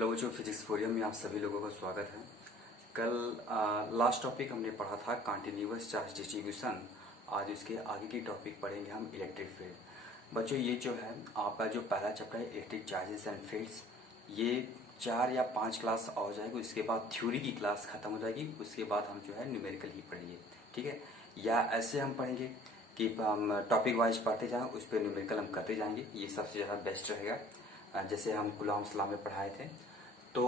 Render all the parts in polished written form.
Hello बच्चों, physics फोरियम में आप सभी लोगों का स्वागत है। कल लास्ट टॉपिक हमने पढ़ा था कंटिन्यूअस चार्ज डिस्ट्रीब्यूशन। आज उसके आगे की टॉपिक पढ़ेंगे हम इलेक्ट्रिक फील्ड। बच्चों ये जो है आपका जो पहला चैप्टर है इलेक्ट्रिक चार्जेस एंड फील्ड्स, ये 4 या 5 क्लास और जाएगी। उसके बाद थ्योरी की क्लास खत्म हो जाएगी। उसके बाद हम जो है न्यूमेरिकल ही पढ़ेंगे, ठीक है। या ऐसे हम पढ़ेंगे कि हम टॉपिक वाइज पढ़ते जाएँ, उस पर न्यूमेरिकल हम करते जाएंगे। ये सबसे ज़्यादा बेस्ट रहेगा, जैसे हम गुलाम सलाम में पढ़ाए थे। तो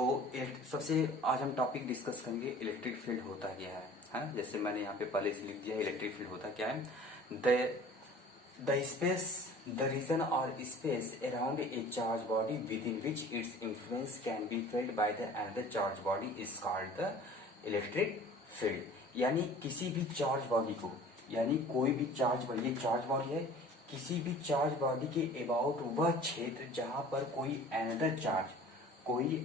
सबसे आज हम टॉपिक डिस्कस करेंगे इलेक्ट्रिक फील्ड होता क्या है। जैसे मैंने यहाँ पे पहले से लिख दिया, इलेक्ट्रिक फील्ड होता क्या है। द स्पेस द रीजन और space around a charge body with in which its influence can be failed by the another charge body is called the electric field. यानी किसी भी चार्ज बॉडी को, यानी कोई भी चार्ज बॉडी, ये charge body है, किसी भी चार्ज बॉडी के अबाउट वह क्षेत्र जहां पर कोई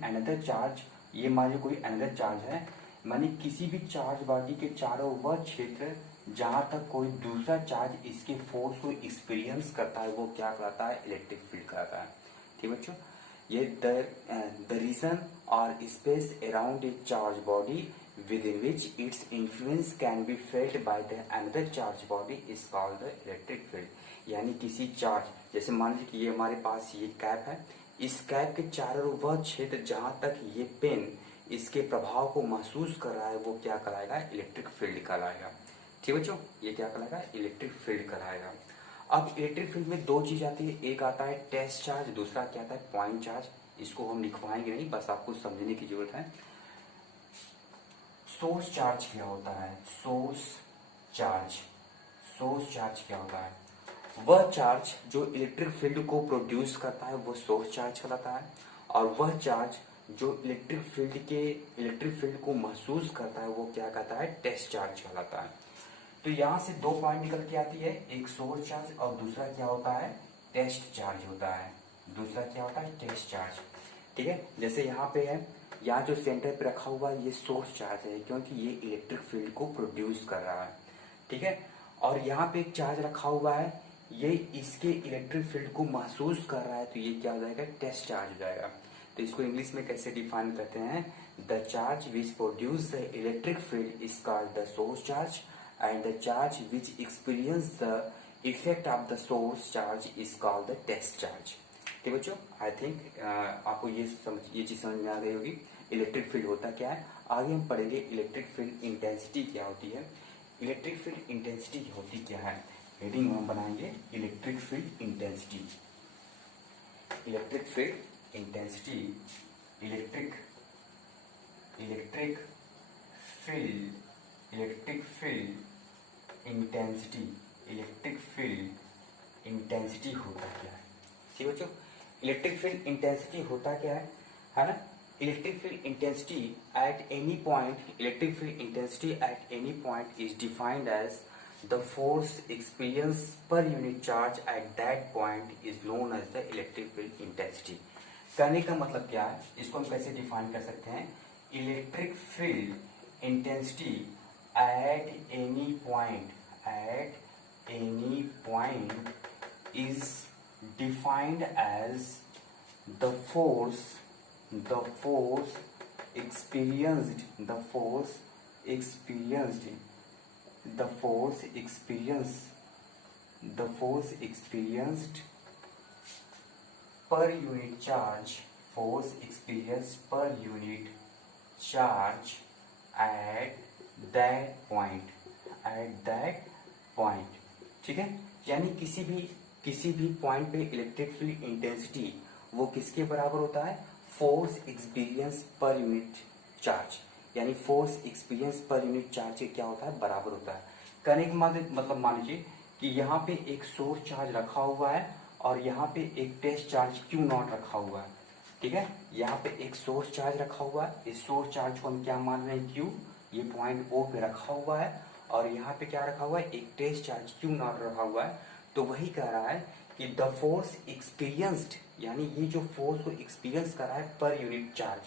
अनदर चार्ज, ये मान लो कोई अनदर चार्ज है, मानी किसी भी चार्ज बॉडी के चारों वह क्षेत्र जहां तक कोई दूसरा चार्ज इसके फोर्स को एक्सपीरियंस करता है, वो क्या कहलाता है, इलेक्ट्रिक फील्ड कहलाता है। ठीक बच्चों, ये द रीजन और space around a charge body within which its influence can be felt by the another charge body is called the electric field। यानी किसी चार्ज, जैसे मान लीजिए कि ये हमारे पास ये कैप है, इस कैप के चारों वह क्षेत्र जहां तक ये पेन इसके प्रभाव को महसूस कर रहा है, वो क्या कहलाएगा, इलेक्ट्रिक फील्ड कहलाएगा। ठीक बच्चों, ये क्या कहलाएगा, इलेक्ट्रिक फील्ड कहलाएगा। अब इलेक्ट्रिक फील्ड में दो चीज आती है, एक आता है टेस्ट चार्ज, दूसरा क्या आता है, पॉइंट चार्ज। इसको हम लिखवाएंगे नहीं, बस आपको समझने की जरूरत है। सोर्स चार्ज क्या होता है, सोर्स चार्ज क्या होता है, वह चार्ज जो इलेक्ट्रिक फील्ड को प्रोड्यूस करता है वो सोर्स चार्ज कहलाता है, और वह चार्ज जो इलेक्ट्रिक फील्ड को महसूस करता है वो क्या कहता है, टेस्ट चार्ज कहलाता है। तो यहां से दो पॉइंट निकल के आती है, एक सोर्स चार्ज और दूसरा क्या होता है, टेस्ट चार्ज होता है। दूसरा क्या होता है, टेस्ट चार्ज। ठीक है, जैसे यहाँ पे है, यहाँ जो सेंटर पे रखा हुआ है ये सोर्स चार्ज है, क्योंकि ये इलेक्ट्रिक फील्ड को प्रोड्यूस कर रहा है। ठीक है, और यहाँ पे एक चार्ज रखा हुआ है, ये इसके इलेक्ट्रिक फील्ड को महसूस कर रहा है, तो ये क्या हो जाएगा, टेस्ट चार्ज हो जाएगा। तो इसको इंग्लिश में कैसे डिफाइन करते हैं, the charge which produce the electric field is called the source charge and the charge which experience the effect of the source charge is called the test charge. ठीक बच्चों, आई थिंक आपको ये चीज समझ में आ गई होगी, इलेक्ट्रिक फील्ड होता क्या है। आगे हम पढ़ेंगे इलेक्ट्रिक फील्ड इंटेंसिटी क्या होती है। इलेक्ट्रिक फील्ड इंटेंसिटी होती क्या है, हेडिंग हम बनाएंगे electric field intensity. Electric field intensity, electric field intensity होता क्या है। ठीक बच्चों, इलेक्ट्रिक फील्ड इंटेंसिटी होता क्या है ना। Electric field intensity at any point is defined as the force experience per unit charge at that point is known as the electric field intensity. कहने का मतलब क्या है, इसको हम कैसे डिफाइन कर सकते हैं, electric field intensity at any point is defined as the force experienced per unit charge at that point। ठीक है, यानी किसी भी पॉइंट पे इलेक्ट्रिक फील्ड इंटेंसिटी वो किसके बराबर होता है, force experience per unit charge, यानी force experience per unit charge क्या होता है, बराबर होता है। कहने का मतलब मान लीजिए कि यहाँ पे एक सोर्स चार्ज रखा हुआ है और यहाँ पे एक टेस्ट चार्ज क्यू नॉट रखा हुआ है। ठीक है, यहाँ पे एक सोर्स चार्ज रखा हुआ है, इस सोर्स चार्ज को हम क्या मान रहे हैं, क्यू, ये पॉइंट ओ पे रखा हुआ है, और यहाँ पे क्या रखा हुआ है, एक टेस्ट चार्ज क्यू नॉट रखा हुआ है। तो वही कह रहा है कि द फोर्स एक्सपीरियंस्ड, यानी ये जो फोर्स को एक्सपीरियंस कर रहा है पर यूनिट चार्ज,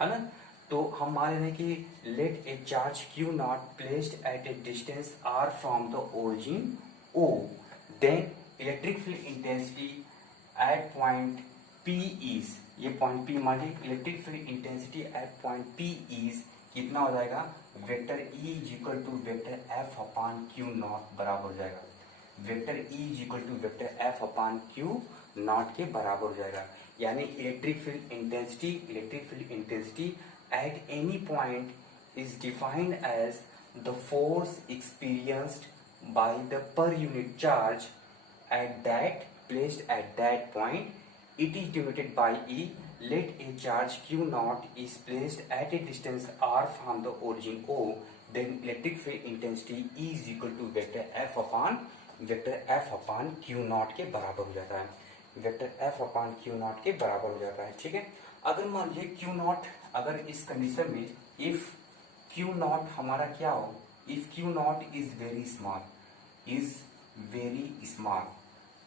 है ना। तो हम मान रहे हैं कि let a charge q naught placed at a distance r from the origin O, then electric field intensity at point P is, ये पॉइंट P मान लीजिए, electric field intensity at point P is कितना हो जाएगा, vector E is equal to vector F upon Q naught बराबर हो जाएगा, vector E is equal to vector F upon Q naught के बराबर हो जाएगा। यानी electric field intensity at any point is defined as the force experienced by the per unit charge at that placed at that point. It is denoted by E. Let a charge Q naught is placed at a distance r from the origin O. Then electric field intensity E is equal to vector F upon Q naught के बराबर हो जाता है, vector F upon Q naught के बराबर हो जाता है। ठीक है, अगर मान लीजिए Q naught, अगर इस कंडीशन में if Q naught हमारा क्या हो, if Q naught is very small,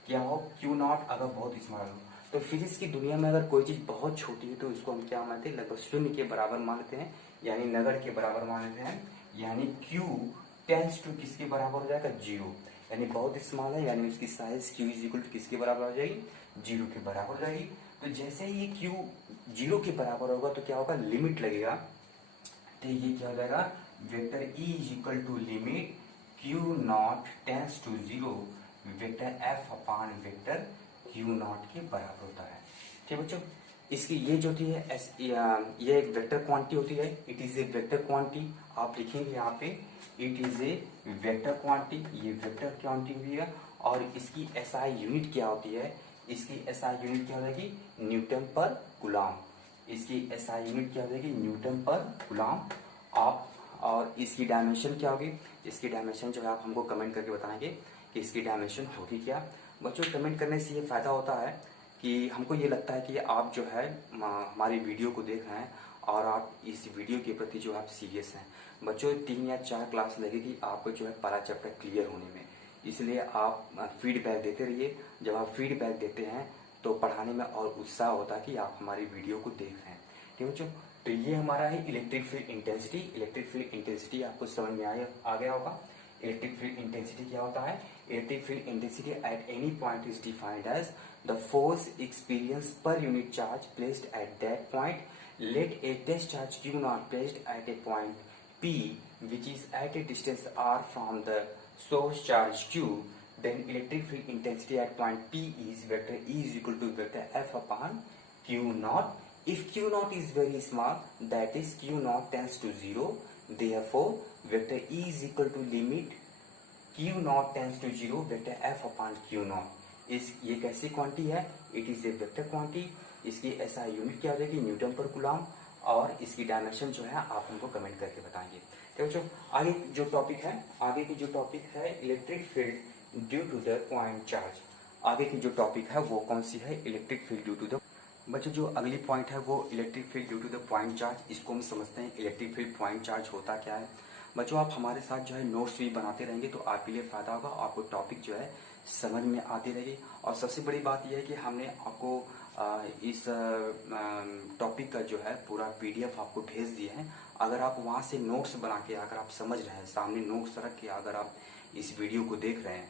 क्या हो, Q नॉट अगर बहुत स्मॉल हो, तो फिजिक्स की दुनिया में अगर कोई चीज बहुत छोटी है तो उसको हम क्या मानते हैं, लगभग शून्य के बराबर मानते हैं, यानी नगण्य के बराबर मानते हैं। यानी Q टेंस टू किसके बराबर हो जाएगा, जीरो, यानी बहुत स्मॉल है, यानी उसकी size Q is equal to किसके बराबर हो जाएगी, जीरो के बराबर हो जाएगी। तो जैसे ही Q जीरो के बराबर होगा तो क्या होगा, लिमिट लगेगा, तो ये क्या हो जाएगा, vector E is equal to limit Q naught tends to zero vector F upon vector Q naught के बराबर होता है। ठीक बच्चों, इसकी ये जो होती है ये एक वेक्टर क्वांटिटी होती है, it is a vector quantity, आप लिखेंगे यहाँ पे it is a vector quantity, ये वेक्टर क्वांटिटी हुई है। और इसकी SI यूनिट क्या होती है, इसकी SI यूनिट क्या हो जाएगी, न्यूटन पर कूलम, इसकी SI यूनिट क्या हो जाएगी, न्यूटन पर कूलम। आप और इसकी डायमेंशन क्या होगी, इसकी डायमेंशन जो है आप हमको कमेंट करके बताएंगे कि इसकी डायमेंशन होगी क्या। बच्चों, कमेंट करने से ये फायदा होता है कि हमको ये लगता है कि आप जो है हमारी वीडियो को देख रहे हैं और आप इस वीडियो के प्रति जो आप सीरियस हैं। बच्चों, 3 या 4 क्लास लगेगी आपको जो है पहला चैप्टर क्लियर होने में, इसलिए आप फीडबैक देते रहिए। जब आप फीडबैक देते हैं तो पढ़ाने में और उत्साह होता है कि आप हमारी वीडियो को देख रहे हैं। ठीक है बच्चों, तो ये हमारा है electric field intensity. Electric field intensity आपको समझ में आ गया होगा। इलेक्ट्रिक फील्ड इंटेंसिटी क्या होता है, electric field intensity at any point is defined as the force experience per unit charge placed at that point. Let a test charge Q naught placed at a point P which is at a distance r from the source charge Q, then electric field intensity at point P is vector E is equal to vector F upon Q naught. If Q naught is very small, that is Q naught tends to zero, therefore vector E is equal to limit Q naught tends to zero vector F upon Q naught. इस ये कैसी quantity है, it is a vector quantity, इसकी SI unit क्या हो जाएगी, Newton पर coulomb, और इसकी डायमेंशन जो है आप हमको कमेंट करके बताएंगे। तो बच्चों, आगे जो टॉपिक है electric field due to the point charge. आगे की जो टॉपिक है वो कौन सी है, electric field due to the. बच्चों, जो अगली पॉइंट है वो electric field due to the point charge. इसको हम समझते हैं इलेक्ट्रिक फील्ड पॉइंट चार्ज होता क्या है। बच्चों, आप हमारे साथ जो है नोट्स भी बनाते रहेंगे तो आपके लिए फायदा होगा, आपको टॉपिक जो है समझ में आती रहेगी। और सबसे बड़ी बात यह है कि हमने आपको इस टॉपिक का जो है पूरा PDF आपको भेज दिए हैं। अगर आप वहाँ से नोट्स बना के अगर आप समझ रहे हैं, सामने नोट्स रख के अगर आप इस वीडियो को देख रहे हैं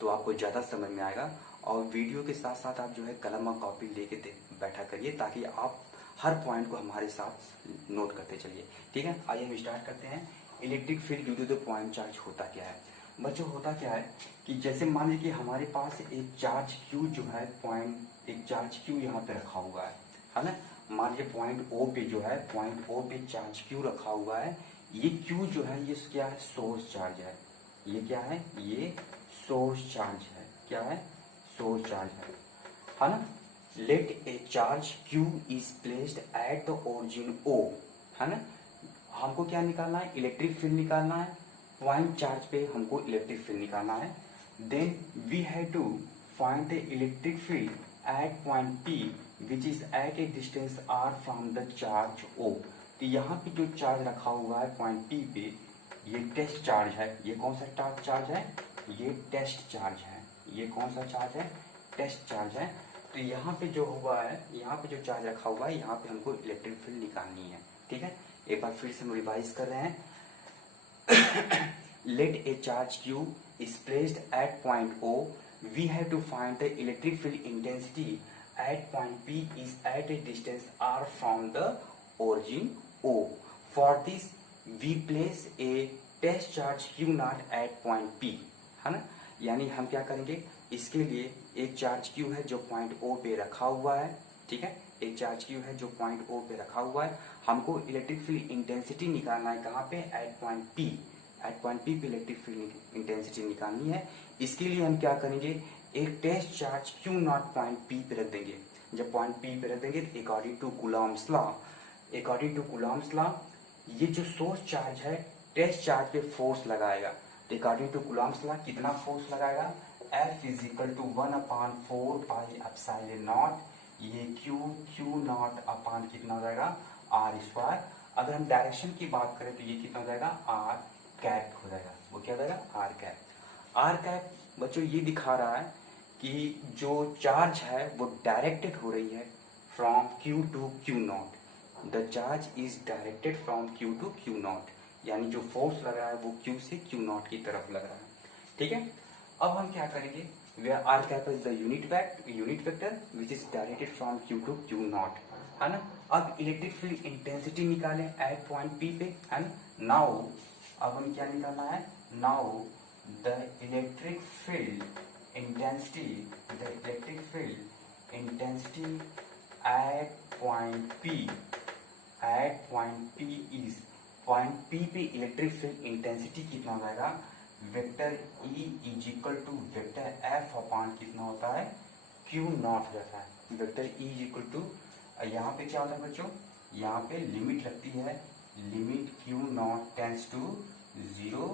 तो आपको ज़्यादा समझ में आएगा। और वीडियो के साथ साथ आप जो है कलम और कॉपी लेके बैठा करिए ताकि आप हर पॉइंट को हमारे साथ नोट करते चलिए। ठीक है, आइए हम स्टार्ट करते हैं। Electric field due to the point charge होता क्या है। बच्चों, होता क्या है कि जैसे मान लीजिए कि हमारे पास एक चार्ज Q जो है एक चार्ज Q यहाँ पे रखा हुआ है ना। मान लीजिए पॉइंट O पे जो है चार्ज Q रखा हुआ है। ये Q जो है ये क्या है, सोर्स चार्ज है। ये क्या है, ये सोर्स चार्ज है। क्या है, सोर्स चार्ज है ना। Let a charge Q is placed at the origin O, है ना। हमको क्या निकालना है, इलेक्ट्रिक फील्ड निकालना है। पॉइंट चार्ज पे हमको इलेक्ट्रिक फील्ड निकालना है। Then we have to find the electric field at point P which is at a distance r from the charge O। तो यहाँ पे जो चार्ज रखा हुआ है पॉइंट P पे, ये टेस्ट चार्ज है। ये कौन सा चार्ज है, ये टेस्ट चार्ज है। ये कौन सा चार्ज है, टेस्ट चार्ज है। तो यहाँ पे जो हुआ है, यहाँ पे जो चार्ज रखा हुआ है, यहाँ पे हमको इलेक्ट्रिक फील्ड निकालनी है। ठीक है, एक बार फिर से हम रिवाइज कर रहे हैं। Let a charge Q is placed at point O. We have to find the electric field intensity at point P is at a distance r from the origin O. For this we place a test charge Q naught at point P, है ना। यानी हम क्या करेंगे, इसके लिए एक charge Q है जो पॉइंट O पे रखा हुआ है, ठीक है, एक चार्ज Q है जो पॉइंट O पे रखा हुआ है। हमको इलेक्ट्रिक फील्ड इंटेंसिटी निकालना है, कहाँ पे, at point P। At point P पे इलेक्ट्रिक फील्ड इंटेंसिटी निकालनी है। इसके लिए हम क्या करेंगे, एक test charge Q naught point P पे रख देंगे। जब पॉइंट P पे रख देंगे तो अकॉर्डिंग टू कूलॉम्स लॉ ये जो सोर्स चार्ज है टेस्ट चार्ज पे फोर्स लगाएगा। अकॉर्डिंग टू कूलॉम्स लॉ कितना फोर्स लगाएगा, F is equal to 1/4 pi epsilon naught, ये Q नॉट अपान कितना हो जाएगा, R स्क्वायर। अगर हम डायरेक्शन की बात करें तो ये कितना हो जाएगा, R कैप हो जाएगा। वो क्या हो जाएगा, R कैप। बच्चों ये दिखा रहा है कि जो चार्ज है वो डायरेक्टेड हो रही है from Q to Q naught. The charge is directed from Q to Q naught, यानी जो फोर्स लग रहा है वो Q से Q नॉट की तरफ लग रहा है, ठीक है। अब हम क्या करेंगे, where r cap is the unit vector which is directed from Q to Q not, है ना। अब इलेक्ट्रिक फील्ड इंटेंसिटी निकालें एट पॉइंट P पे, है ना। नाउ अब हम क्या निकालना है, now the electric field intensity at point P is, point P पे इलेक्ट्रिक फील्ड इंटेंसिटी कितना हो जाएगा, vector E is equal to vector F upon कितना होता है, Q नॉट हो जाता है। Vector E is equal to, यहाँ पे क्या होता है बच्चों, यहाँ पे लिमिट लगती है, limit Q naught tends to 0,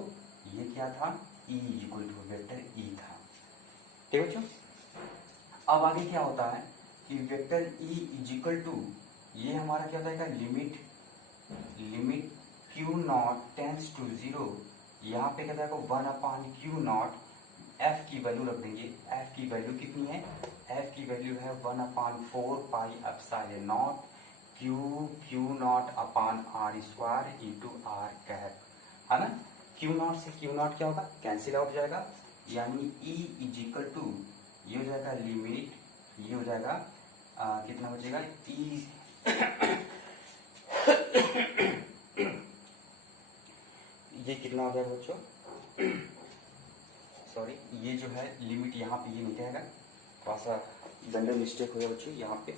ये क्या था, E is equal to vector E था, ठीक है बच्चों। अब आगे क्या होता है कि vector E is equal to, ये हमारा क्या हो जाएगा, limit Q naught tends to 0, यहाँ पे क्या जाएगा 1/Q नॉट, F की वैल्यू रख देंगे। F की वैल्यू कितनी है, F की वैल्यू है 1/4 pi epsilon naught Q naught upon R square into R cap, है ना। Q नॉट से Q नॉट क्या होगा, कैंसिल आउट हो जाएगा, यानी E इज इक्वल टू, ये हो जाएगा लिमिट, ये हो जाएगा कितना बचेगा, E ये कितना हो जाएगा बच्चों, सॉरी, ये जो है लिमिट यहाँ पे ये नहीं रहेगा, थोड़ा सा जनरल मिस्टेक हो गया बच्चों यहाँ पे।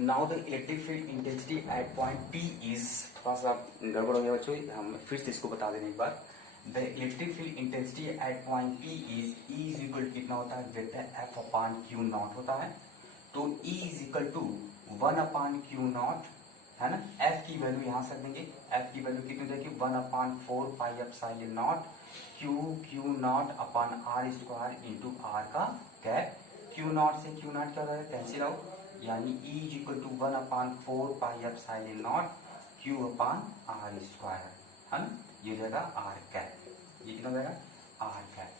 Now the electric field intensity at point P is, थोड़ा सा गड़बड़ हो गया बच्चों, हम फिर से इसको बता दें एक बार। The electric field intensity at point P is, E is equal कितना होता है, vector F upon Q naught होता है। तो E is equal to 1/Q naught, है ना। F की वैल्यू यहाँ से देंगे, F की वैल्यू कितनी हो जाएगी, 1/4 pi epsilon naught Q naught upon R square into R का कैप। Q नॉट से Q नॉट क्या हो जाएगा, कैंसिल आउट, यानी E is equal to 1/4 pi epsilon naught Q upon R square, है ना, ये हो जाएगा R कैप, ये कितना हो जाएगा, R कैप।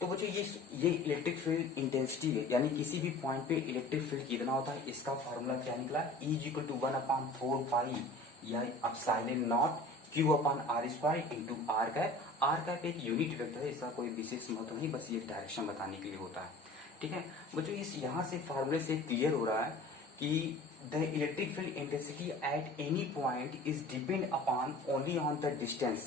तो बच्चों ये इलेक्ट्रिक फील्ड इंटेंसिटी है, यानी किसी भी पॉइंट पे इलेक्ट्रिक फील्ड कितना होता है, इसका फॉर्मूला क्या निकला, E इज इक्वल टू 1/4 पाई या epsilon naught Q upon R square into R cap. R cap एक यूनिट वेक्टर है, इसका कोई विशेष महत्व नहीं, बस ये डायरेक्शन बताने के लिए होता है, ठीक है बच्चों। इस यहाँ से फॉर्मूले से क्लियर हो रहा है कि the electric field intensity at any point is depend upon only on the distance,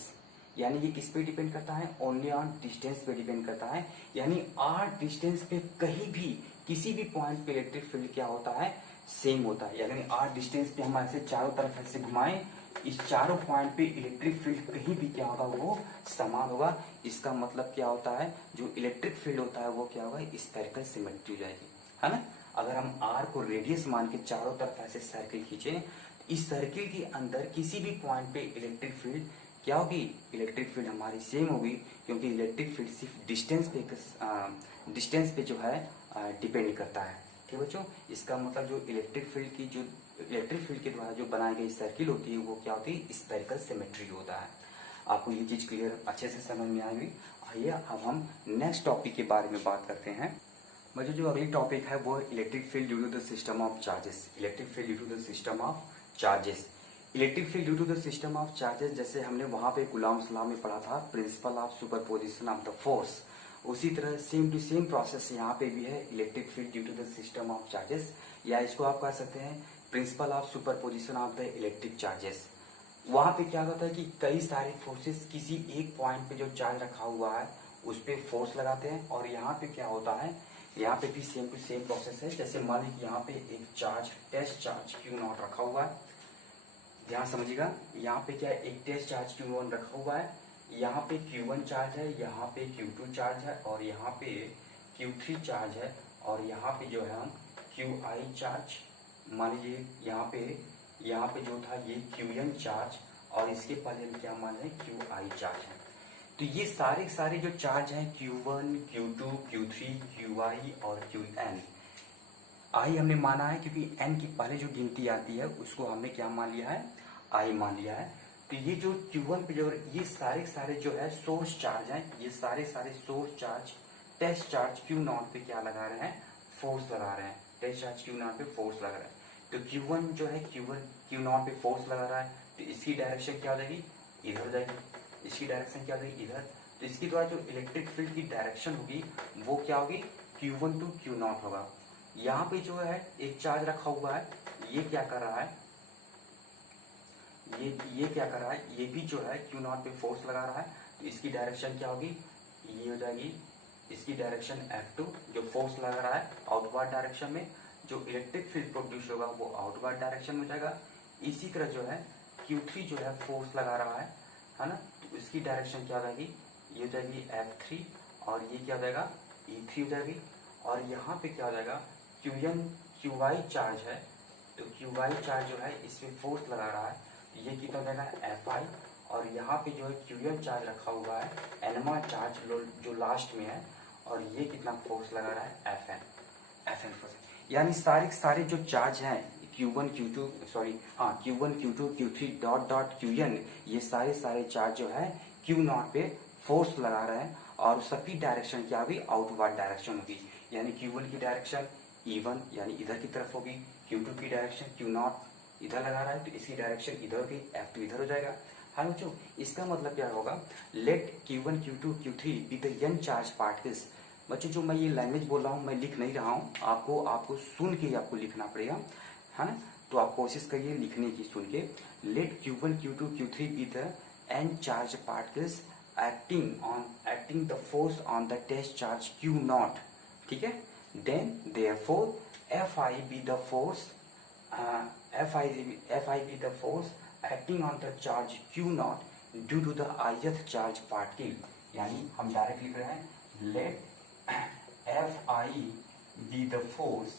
यानी ये किस पे डिपेंड करता है, ओनली ऑन डिस्टेंस पे डिपेंड करता है, यानी R डिस्टेंस पे कहीं भी किसी भी पॉइंट पे इलेक्ट्रिक फील्ड क्या होता है, सेम होता है। यानी R डिस्टेंस पे हम ऐसे चारों तरफ ऐसे घुमाएं, इस चारों पॉइंट पे इलेक्ट्रिक फील्ड कहीं भी क्या होगा, वो समान होगा। इसका मतलब क्या होता है, जो इलेक्ट्रिक फील्ड होता है वो क्या होगा, स्फेरिकल सिमेट्री हो जाएगी, है ना। अगर हम R को रेडियस मान के चारों तरफ ऐसे सर्किल खींचे, इस सर्किल के अंदर किसी भी पॉइंट पे इलेक्ट्रिक फील्ड क्या होगी, इलेक्ट्रिक फील्ड हमारी सेम होगी, क्योंकि इलेक्ट्रिक फील्ड सिर्फ डिस्टेंस पे जो है डिपेंड करता है, ठीक है बच्चों। इसका मतलब जो इलेक्ट्रिक फील्ड के द्वारा जो बनाई गई सर्किल होती है वो क्या होती है, स्फेरिकल सिमेट्री होता है। आपको ये चीज क्लियर अच्छे से समझ में आएगी। आइए अब हम नेक्स्ट टॉपिक के बारे में बात करते हैं। बच्चों जो अगली टॉपिक है वो electric field due to the system of charges. Electric field due to the system of charges. Electric field due to the system of charges, जैसे हमने वहां पे कूलॉम्स लॉ में पढ़ा था, principle of superposition of the force, उसी तरह same to same process यहाँ पे भी है, electric field due to the system of charges, या इसको आप कह सकते हैं principle of superposition of the electric charges. वहां पे क्या होता है कि कई सारे फोर्सेस किसी एक पॉइंट पे जो चार्ज रखा हुआ है उस पर फोर्स लगाते हैं, और यहाँ पे क्या होता है, यहाँ पे भी सेम टू सेम प्रोसेस है। जैसे मान लीजिए यहाँ पे एक चार्ज, टेस्ट चार्ज Q0 रखा हुआ है, ध्यान समझिएगा, यहाँ पे क्या है, एक टेस्ट चार्ज Q1 रखा हुआ है, यहाँ पे Q1 चार्ज है, यहाँ पे Q2 चार्ज है, और यहाँ पे Q3 चार्ज है, और यहाँ पे जो है हम QI चार्ज, मान लीजिए यहाँ पे जो था ये QN चार्ज, और इसके पहले हम क्या मान रहे हैं, QI चार्ज है। तो ये सारे जो चार्ज हैं Q1, Q2, Q3, QI और QN, आई हमने माना है क्योंकि n की पहले जो गिनती आती है उसको हमने क्या मान लिया है, आई मान लिया है। तो ये जो Q1 पे जो ये सारे जो है सोर्स चार्ज हैं, ये सारे source charge test charge Q0 पे क्या लगा रहे हैं, फोर्स लगा रहे हैं, टेस्ट चार्ज Q0 पे फोर्स लगा रहे हैं। तो Q1 जो है Q0 पे फोर्स लगा रहा है, तो इसकी डायरेक्शन क्या हो जाएगी, इधर हो जाएगी, इसकी डायरेक्शन क्या हो जाएगी, इधर। तो इसके द्वारा जो इलेक्ट्रिक फील्ड की डायरेक्शन होगी वो क्या होगी, Q1 टू Q0 होगा। यहाँ पे जो है एक चार्ज रखा हुआ है, ये क्या कर रहा है, ये क्या कर रहा है, ये भी जो है Q0 पे फोर्स लगा रहा है, तो इसकी डायरेक्शन क्या होगी, ये हो जाएगी, इसकी डायरेक्शन F2, जो फोर्स लगा रहा है आउटवर्ड डायरेक्शन में, जो इलेक्ट्रिक फील्ड प्रोड्यूस होगा वो आउटवर्ड डायरेक्शन में जाएगा। इसी तरह जो है Q3 जो है फोर्स लगा रहा है ना, तो इसकी डायरेक्शन क्या हो जाएगी, ये हो जाएगी F3, और ये क्या हो जाएगा, E3 हो जाएगी। और यहाँ पे क्या हो जाएगा, QI चार्ज है, तो QI चार्ज जो है इसमें फोर्स लगा रहा है, ये कितना हो जाएगा FI, और यहाँ पे जो है QN चार्ज रखा हुआ है, NMR चार्ज जो लास्ट में है, और ये कितना फोर्स लगा रहा है, FN फोर्स। यानी सारे जो चार्ज हैं Q1 Q2 Q3 dot QN, ये सारे चार्ज जो है Q0 पे फोर्स लगा रहे हैं, और सभी डायरेक्शन क्या होगी, आउटवर्ड डायरेक्शन होगी। यानी Q1 की डायरेक्शन E1 यानी इधर की तरफ होगी, Q2 की डायरेक्शन Q0 इधर लगा रहा है, तो इसकी डायरेक्शन इधर होगी, F2 इधर हो जाएगा। हाँ बच्चों, इसका मतलब क्या होगा, let Q1 Q2 Q3 be the n charge particles. बच्चों जो मैं ये लैंग्वेज बोल रहा हूँ मैं लिख नहीं रहा हूँ, आपको सुन के ही आपको लिखना पड़ेगा, है ना। तो आप कोशिश करिए लिखने की सुन के। Let Q1 Q2 Q3 be the n charge particles acting the force on the test charge Q0, ठीक है। then therefore Fi be the force acting on the charge Q0 due to the ith charge particle। यानी हम direct लिख रहे हैं let Fi be the force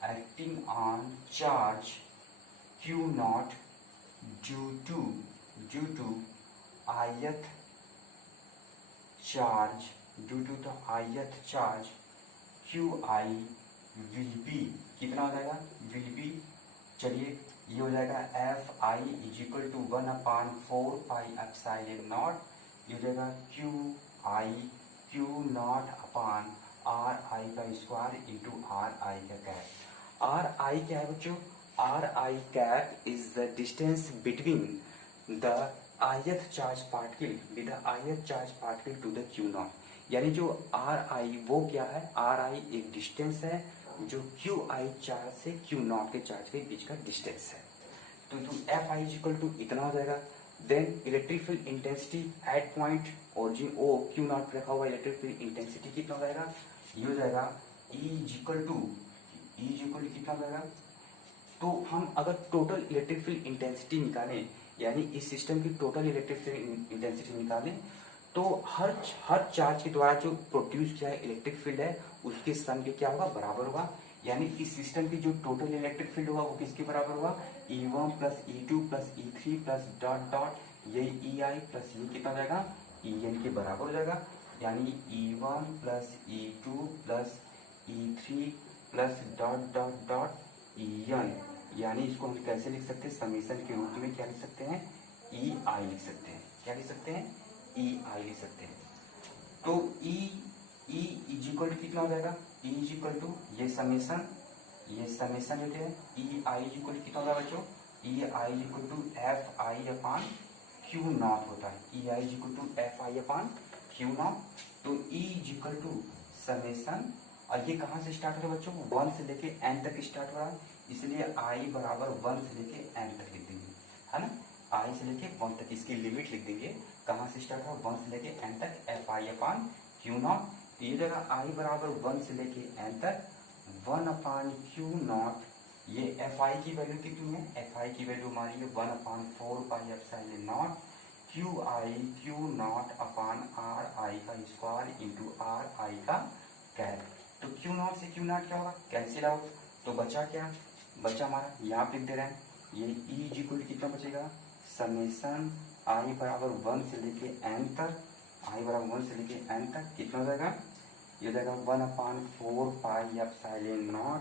acting on charge Q0 due to ith charge QI will be, कितना हो जाएगा, will be, चलिए ये हो जाएगा Fi is equal to 1/4 pi epsilon naught, ये हो जाएगा Q0 अपान RI का स्क्वायर इंटू RI का कैप। RI क्या है बच्चों, RI cap is the distance between the ith charge particle with the ith charge particle to the Q0। यानी जो RI वो क्या है, RI एक डिस्टेंस है जो QI चार्ज से Q0 के चार्ज के बीच का डिस्टेंस है। तो Fi इज इक्वल टू इतना हो जाएगा। Then electric field intensity at point origin O Q0 पे रखा हुआ इलेक्ट्रिक फील्ड इंटेंसिटी कितना हो जाएगा, ये हो जाएगा E इज इक्वल टू कितना हो जाएगा। तो हम अगर टोटल इलेक्ट्रिक फील्ड इंटेंसिटी निकालें, यानी इस सिस्टम की टोटल इलेक्ट्रिक फील्ड इंटेंसिटी निकालें, तो हर चार्ज के द्वारा जो प्रोड्यूस किया है इलेक्ट्रिक फील्ड है उसके सम के क्या होगा, बराबर होगा। यानी इस सिस्टम की जो टोटल इलेक्ट्रिक फील्ड होगा वो किसके बराबर होगा, E1 plus E2 plus E3 plus dot dot ये EI प्लस ये कितना हो जाएगा, EN के बराबर हो जाएगा। यानी E1 plus E2 plus E3 plus dot dot dot EN, यानी इसको हम कैसे लिख सकते हैं, समीशन के रूप में क्या लिख सकते हैं, EI लिख सकते हैं। क्या लिख सकते हैं, EI लिख सकते हैं। तो E इज इक्वल टू कितना हो जाएगा, E इज इक्वल टू ये समेशन जो है EI इज इक्वल टू कितना होगा बच्चों, E I equal to F I upon Q naught होता है, E I equal to F I upon Q naught. तो ई इक्वल टू समेसन, और ये कहाँ से स्टार्ट हो रहा है बच्चों, 1 से लेके n तक स्टार्ट हो रहा है, इसलिए आई बराबर 1 से लेके n तक लिख देंगे, है ना, आई से लेके 1 तक इसकी लिमिट लिख देंगे, कहाँ से स्टार्ट हो 1 से लेके n तक F I upon Q naught. तो ये जगह आई बराबर 1 से लेके n तक 1 अपान क्यू नॉट, ये एफ आई की वैल्यू कितनी है, एफ आई की वैल्यू हमारी है 1 अपान 4 pi epsilon not Q not upon R आई का स्क्वायर इंटू आर आई का कैप। तो क्यू नॉट से क्यू नॉट क्या होगा, कैंसिल आउट, तो बचा क्या, बचा हमारा यहाँ पे लिख दे रहे हैं, ये ई इक्वल कितना बचेगा, समेसन आई बराबर 1 से लेके n तक, आई बराबर 1 से लेके n तक कितना हो जाएगा, ये हो जाएगा 1 अपान 4 pi epsilon not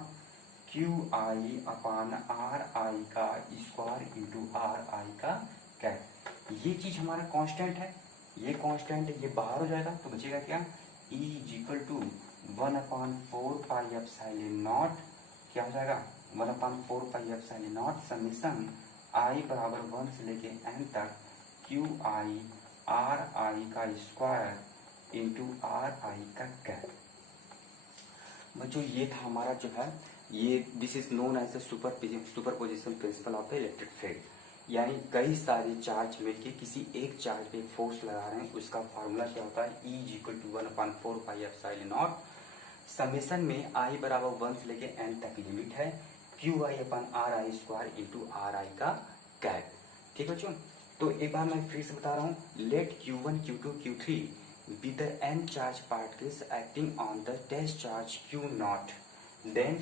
Q I upon R आई का स्क्वायर इंटू आर आई का कैप। ये चीज हमारा कांस्टेंट है, ये कांस्टेंट है, ये बाहर हो जाएगा, तो बचेगा क्या, E equal to 1 upon 4 pi epsilon naught, क्या हो जाएगा 1 अपान 4 pi epsilon naught summation i बराबर 1 से लेके n तक क्यू आई आर आई का स्क्वायर इंटू आर आई का कैप। बच्चों ये था हमारा जो है, ये this is known as the superposition principle of the electric field, यानी कई सारे चार्ज मिलके किसी एक चार्ज पे फोर्स लगा रहे हैं, उसका फार्मूला क्या होता है, E equal to 1 upon 4 pi epsilon naught summation में आई बराबर 1 से लेके n तक लिमिट है Q I upon R I square into R आई का कैप। ठीक है बच्चों, तो एक बार मैं फिर से बता रहा हूँ, late Q1, Q2, Q3 be the n charge particles acting on the test charge Q naught, then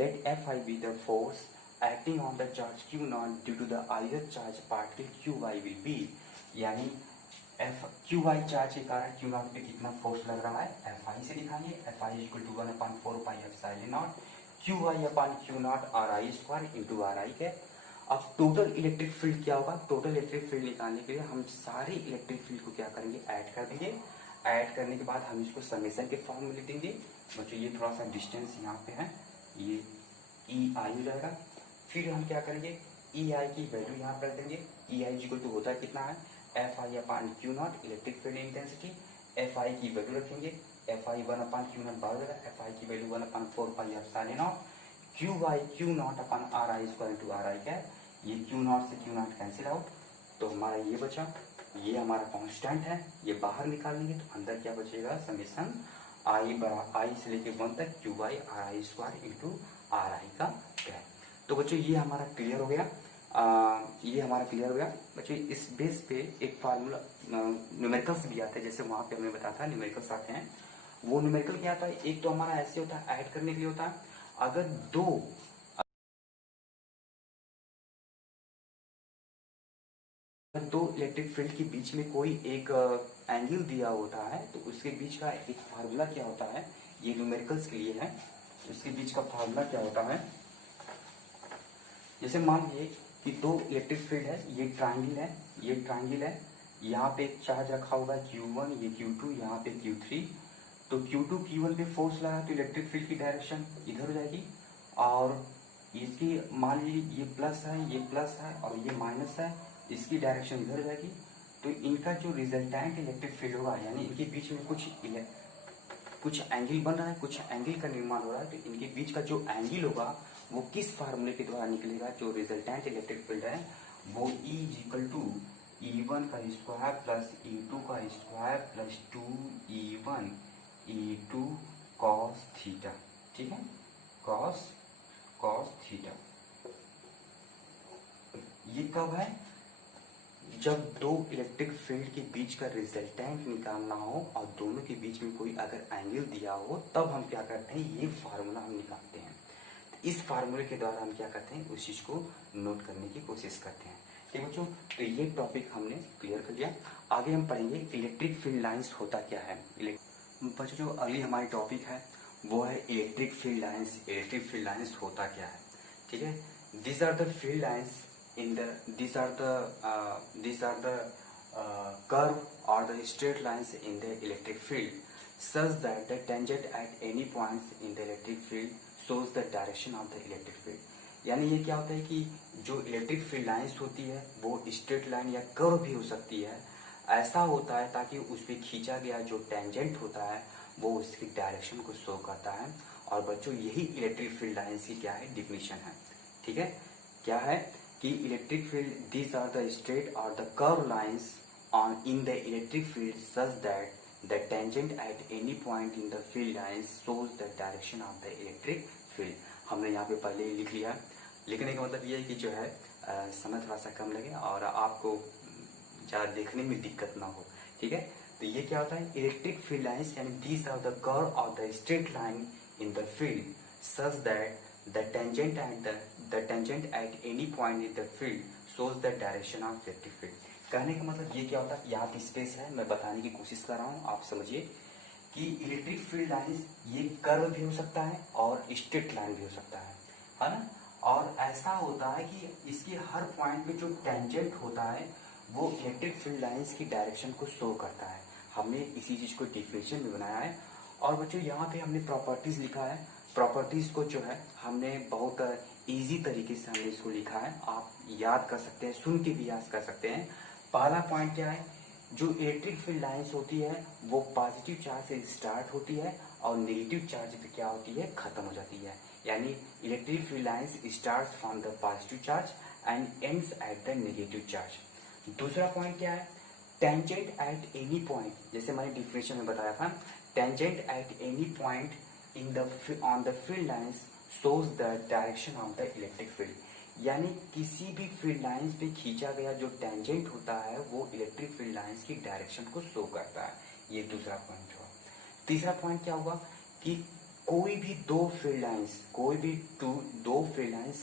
let Fi be the force acting on the charge Q naught due to the ith charge particle Qi will be, यानी Qi charge के कारण Q naught पे कितना force लग रहा है Fi से दिखाएंगे, Fi equal to 1 upon 4 pi epsilon naught Qi upon Q naught R I square into R I के। अब टोटल इलेक्ट्रिक फील्ड क्या होगा, टोटल इलेक्ट्रिक फील्ड निकालने के लिए हम सारे इलेक्ट्रिक फील्ड को क्या करेंगे, ऐड कर देंगे, ऐड करने के बाद हम इसको समेशन के फॉर्म में लिख देंगे। बच्चों ये थोड़ा सा डिस्टेंस यहाँ पे है, ये ई आई हो जाएगा, फिर हम क्या करेंगे, ई आई की वैल्यू यहाँ पर रख देंगे, ई आई इक्वल टू होता है कितना है, F I upon Q not electric field intensity, F I की वैल्यू रखेंगे, F I 1 upon Q not बाहर हो जाएगा, एफ आई की value 1 upon 4 pi epsilon not Q not upon R I square into R आई का, ये Q not से Q not cancel out, तो हमारा ये बचा, ये हमारा कांस्टेंट है, ये बाहर निकालेंगे तो अंदर क्या बचेगा, समेसन आई से लेके 1 तक Q I R I square into R आई का कैप। तो बच्चों ये हमारा क्लियर हो गया, ये हमारा क्लियर हो गया बच्चों। इस बेस पे एक फार्मूला न्यूमेरिकल्स भी आता है, जैसे वहां पे हमने बताया था न्यूमेरिकल्स आते हैं, वो न्यूमेरिकल क्या आता है, एक तो हमारा ऐसे होता है ऐड करने के लिए होता है, अगर दो इलेक्ट्रिक फील्ड के बीच में कोई एक एंगल दिया होता है तो उसके बीच का एक फार्मूला क्या होता है, ये न्यूमेरिकल्स के लिए है, उसके बीच का फार्मूला क्या होता है, जैसे मान लीजिए कि दो इलेक्ट्रिक फील्ड है, ये ट्राइंगल है, ये ट्राइंगल है, यहाँ पे एक चार्ज रखा होगा Q1, ये Q2, यहाँ पे Q3, तो Q2 Q1 पे फोर्स लगा तो इलेक्ट्रिक फील्ड की डायरेक्शन इधर हो जाएगी, और इसकी मान लीजिए ये प्लस है और ये माइनस है, इसकी डायरेक्शन इधर हो जाएगी, तो इनका जो रिजल्टेंट इलेक्ट्रिक फील्ड होगा, यानी इनके बीच में कुछ एंगल बन रहा है, कुछ एंगल का निर्माण हो रहा है, तो इनके बीच का जो एंगल होगा वो किस फार्मूले के द्वारा निकलेगा, जो रिजल्टेंट इलेक्ट्रिक फील्ड है वो E इक्वल टू E1 का स्क्वायर प्लस E2 का square plus 2E1 E2 cos theta, ठीक है, कॉस थीटा। ये कब है, जब दो इलेक्ट्रिक फील्ड के बीच का रिजल्टेंट निकालना हो और दोनों के बीच में कोई अगर एंगल दिया हो, तब हम क्या करते हैं, ये फार्मूला हम निकालते हैं। तो इस फार्मूले के द्वारा हम क्या करते हैं, उस चीज को नोट करने की कोशिश करते हैं। ठीक बच्चों, तो ये टॉपिक हमने क्लियर कर लिया। आगे हम पढ़ेंगे इलेक्ट्रिक फील्ड लाइन्स होता क्या है। बच्चों जो अगली हमारी टॉपिक है वो है electric field lines. Electric field lines होता क्या है, ठीक है। these are the field lines in the these are the curve or the straight lines in the electric field such that the tangent at any point in the electric field shows the direction of the electric field। यानी ये क्या होता है कि जो electric field lines होती है वो स्ट्रेट लाइन या कर्व भी हो सकती है। ऐसा होता है ताकि उस पर खींचा गया जो टेंजेंट होता है वो उसकी डायरेक्शन को शो करता है। और बच्चों यही इलेक्ट्रिक फील्ड लाइंस की क्या है डिफिनीशन है। ठीक है, क्या है कि electric field these are the straight or the curve lines on in the electric field such that the tangent at any point in the field lines shows the direction of the electric field। हमने यहाँ पे पहले ही लिख लिया। लिखने का मतलब ये है कि जो है समय थोड़ा सा कम लगे और आपको ज़्यादा देखने में दिक्कत ना हो। ठीक है, तो ये क्या होता है इलेक्ट्रिक फील्ड लाइंस यानी these are the curve of the straight line in the field such that the tangent at any point in the field shows the direction of electric field. कहने का मतलब ये क्या होता है, यहाँ पे स्पेस है, मैं बताने की कोशिश कर रहा हूँ, आप समझिए कि इलेक्ट्रिक फील्ड लाइन ये कर्व भी हो सकता है और स्ट्रेट लाइन भी हो सकता है ना। और ऐसा होता है कि इसके हर पॉइंट पे जो टेंजेंट होता है वो इलेक्ट्रिक फील्ड लाइंस की डायरेक्शन को शो करता है। हमने इसी चीज़ को डिफिनेशन में बनाया है। और बच्चों यहाँ पे हमने प्रॉपर्टीज़ लिखा है। प्रॉपर्टीज़ को जो है हमने बहुत इजी तरीके से हमने इसको लिखा है, आप याद कर सकते हैं, सुन के भी याद कर सकते हैं। पहला पॉइंट क्या है, जो इलेक्ट्रिक फील्ड लाइंस होती है वो पॉजिटिव चार्ज से स्टार्ट होती है और नेगेटिव चार्ज पे क्या होती है खत्म हो जाती है। यानी electric field lines starts from the positive charge and ends at the negative charge. दूसरा पॉइंट क्या है, टेंजेंट एट एनी पॉइंट, जैसे मैंने डिफिनेशन में बताया था, tangent at any point in the on the field lines shows the direction of the electric field. यानी किसी भी फील्ड लाइंस पे खींचा गया जो टेंजेंट होता है वो इलेक्ट्रिक फील्ड लाइंस की डायरेक्शन को शो करता है। ये दूसरा पॉइंट हुआ। तीसरा पॉइंट क्या हुआ कि कोई भी दो फील्ड लाइंस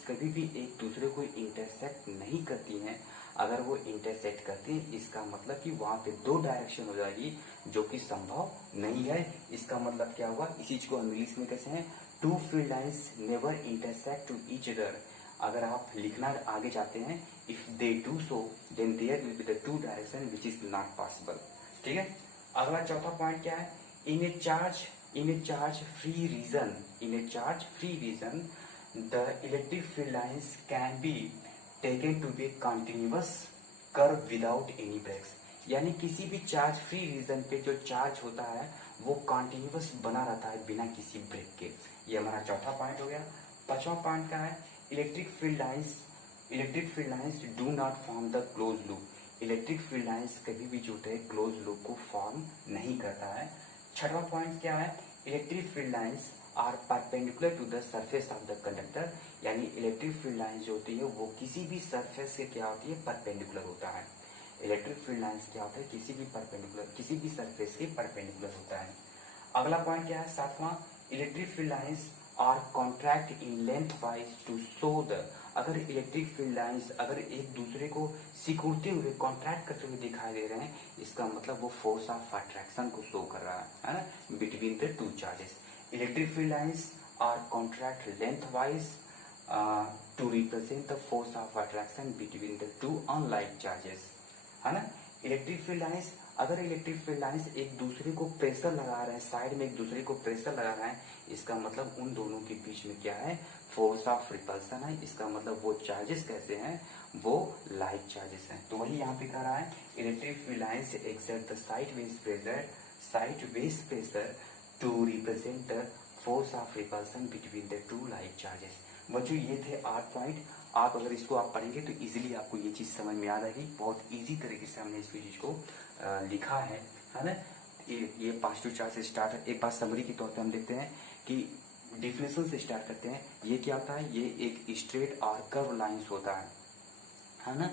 कभी भी एक दूसरे को इंटरसेक्ट नहीं करती हैं। अगर वो इंटरसेक्ट करती हैं इसका मतलब कि वहां पे दो डायरेक्शन हो जाएगी जो कि संभव नहीं है। इसका मतलब क्या हुआ, इसी चीज को इंग्लिश में कैसे हैं, two field lines never intersect to each other. अगर आप लिखना आगे जाते हैं, if they do so then there will be the two direction which is not possible. ठीक है, अगला चौथा पॉइंट क्या है, in a charge free region the electric field lines can be taken to be continuous curve without any breaks. यानी किसी भी charge free reason पे जो चार्ज होता है वो कंटिन्यूअस बना रहता है बिना किसी ब्रेक के। ये हमारा चौथा पॉइंट हो गया। पांचवा पॉइंट क्या है, electric field lines do not form the close loop. Electric field lines कभी भी जो होते हैं क्लोज लूप को फॉर्म नहीं करता है। छठवां पॉइंट क्या है, electric field lines are perpendicular to the surface of the conductor. यानी इलेक्ट्रिक फील्ड लाइंस जो होती है वो किसी भी सरफेस के क्या होती है परपेंडिकुलर होता है। इलेक्ट्रिक फील्ड लाइंस क्या होता है, किसी भी सरफेस के परपेंडिकुलर होता है। अगला पॉइंट क्या है, सातवां, electric field lines are contract in length wise to show the. अगर इलेक्ट्रिक फील्ड लाइंस अगर एक दूसरे को सिकुड़ते हुए कॉन्ट्रैक्ट करते हुए दिखाई दे रहे हैं इसका मतलब वो फोर्स ऑफ अट्रैक्शन को शो कर रहा है ना, between the two charges. Electric field lines are contract length wise to represent the force of attraction between the two unlike charges, है ना। इलेक्ट्रिक फील्ड लाइंस एक दूसरे को प्रेशर लगा रहे हैं, साइड में एक दूसरे को प्रेशर लगा रहे हैं, इसका मतलब उन दोनों के बीच में क्या है, फोर्स ऑफ रिपल्सन है। इसका मतलब वो चार्जेस कैसे हैं, वो लाइक चार्जेस हैं। तो वही यहाँ पे कह रहा है, electric field lines exert the sideways pressure to represent the force of repulsion between the two like charges. बच्चों ये थे 8 पॉइंट। आप अगर इसको आप पढ़ेंगे तो इजीली आपको ये चीज़ समझ में आ जाएगी। बहुत इजी तरीके से हमने इस चीज़ को लिखा है ना। ये पॉजिटिव चार्ज से स्टार्ट है। एक बात समरी के तौर पे हम देखते हैं कि डिफिनेशन से स्टार्ट करते हैं। ये क्या होता है, ये एक स्ट्रेट और कर्व लाइंस होता है ना।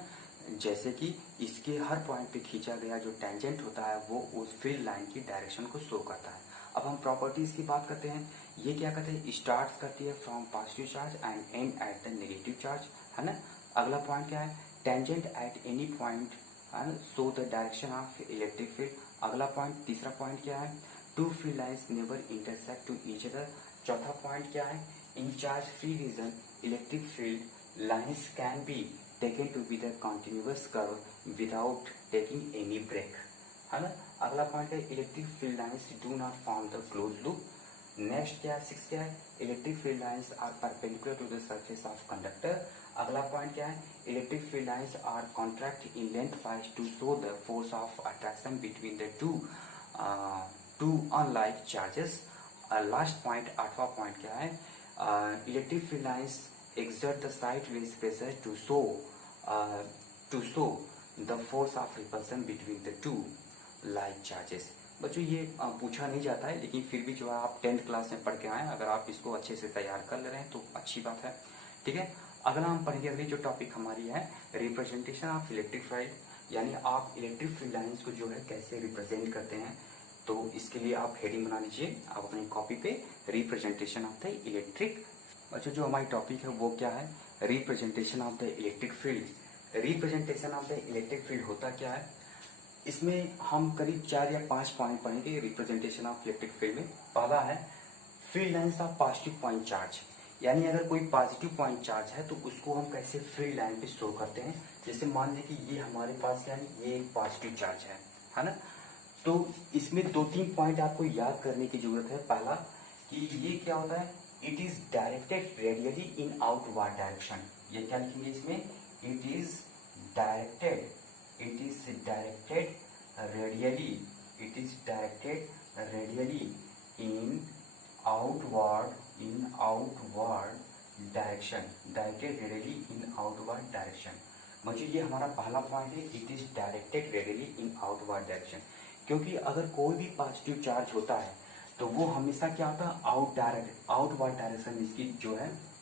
जैसे कि इसके हर पॉइंट पे खींचा गया जो टेंजेंट होता है वो उस फील्ड लाइन की डायरेक्शन को शो करता है। अब हम प्रॉपर्टीज की बात करते हैं। ये क्या करते हैं, स्टार्ट करती है from positive charge and end at the negative charge, है ना। अगला पॉइंट क्या है, tangent at any point show the direction of electric field. अगला पॉइंट, तीसरा पॉइंट क्या है, two field lines never intersect to each other. चौथा पॉइंट क्या है, in charge free region electric field lines can be taken to be the continuous curve without taking any break, है ना। अगला पॉइंट है, electric field lines do not form the close loop. Next क्या है, 6 क्या है, electric field lines are perpendicular to the surface of conductor. अगला point क्या है, electric field lines are contract in length wise to show the force of attraction between the two unlike charges. Last point, 8वां point क्या है, electric field lines exert the sideways pressure to show the force of repulsion between the two like charges। बच्चों ये पूछा नहीं जाता है, लेकिन फिर भी जो है आप 10th क्लास में पढ़ के आए, अगर आप इसको अच्छे से तैयार कर ले रहे हैं तो अच्छी बात है। ठीक है, अगला हम पढ़ेंगे, अगली जो टॉपिक हमारी है रिप्रेजेंटेशन ऑफ इलेक्ट्रिक फील्ड, यानी आप इलेक्ट्रिक फील्ड लाइंस को जो है कैसे रिप्रेजेंट करते हैं। तो इसके लिए आप हेडिंग बना लीजिए आप अपनी कॉपी पे, रिप्रेजेंटेशन ऑफ द इलेक्ट्रिक। अच्छा, जो हमारी टॉपिक है वो क्या है, representation of the electric field. Representation of the electric field होता क्या है, इसमें हम करीब 4 या 5 पॉइंट पढ़ेंगे रिप्रेजेंटेशन ऑफ इलेक्ट्रिक फील्ड में। पहला है field lines of positive point charge, यानी अगर कोई पॉजिटिव पॉइंट चार्ज है तो उसको हम कैसे फील्ड लाइन पे शो करते हैं। जैसे मान लें कि ये हमारे पास यानी ये एक पॉजिटिव चार्ज है ना। तो इसमें 2-3 पॉइंट आपको याद करने की जरूरत है। पहला कि ये क्या होता है, it is directed radially in outward direction. ये क्या लिखेंगे इसमें, it is directed radially in outward direction. मुझे ये हमारा पहला पॉइंट है, it is directed radially in outward direction. क्योंकि अगर कोई भी पॉजिटिव चार्ज होता है तो वो हमेशा क्या होता है, आउटवर्ड डायरेक्शन।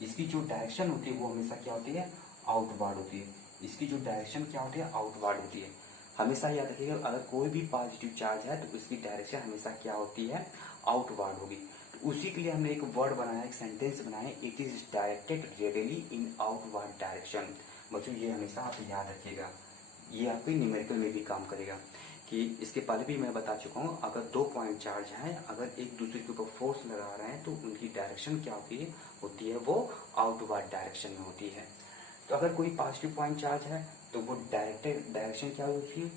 इसकी जो डायरेक्शन होती है वो हमेशा क्या होती है, आउटवर्ड होती है। इसकी जो डायरेक्शन क्या होती है, आउटवर्ड होती है। हमेशा याद रखिएगा, अगर कोई भी पॉजिटिव चार्ज है तो उसकी डायरेक्शन हमेशा क्या होती है, आउटवर्ड होगी। तो उसी के लिए हमने एक वर्ड बनाया, एक सेंटेंस बनाया, it is directed radially in outward direction. बच्चों ये हमेशा आप याद रखिएगा, ये आपके न्यूमेरिकल में भी काम करेगा। कि इसके पहले भी मैं बता चुका हूँ, अगर 2 पॉइंट चार्ज हैं, अगर एक दूसरे के ऊपर फोर्स लगा रहे हैं तो उनकी डायरेक्शन क्या होती है वो आउटवर्ड डायरेक्शन में होती है। तो अगर कोई पॉजिटिव पॉइंट चार्ज है तो वो डायरेक्शन क्या होगी,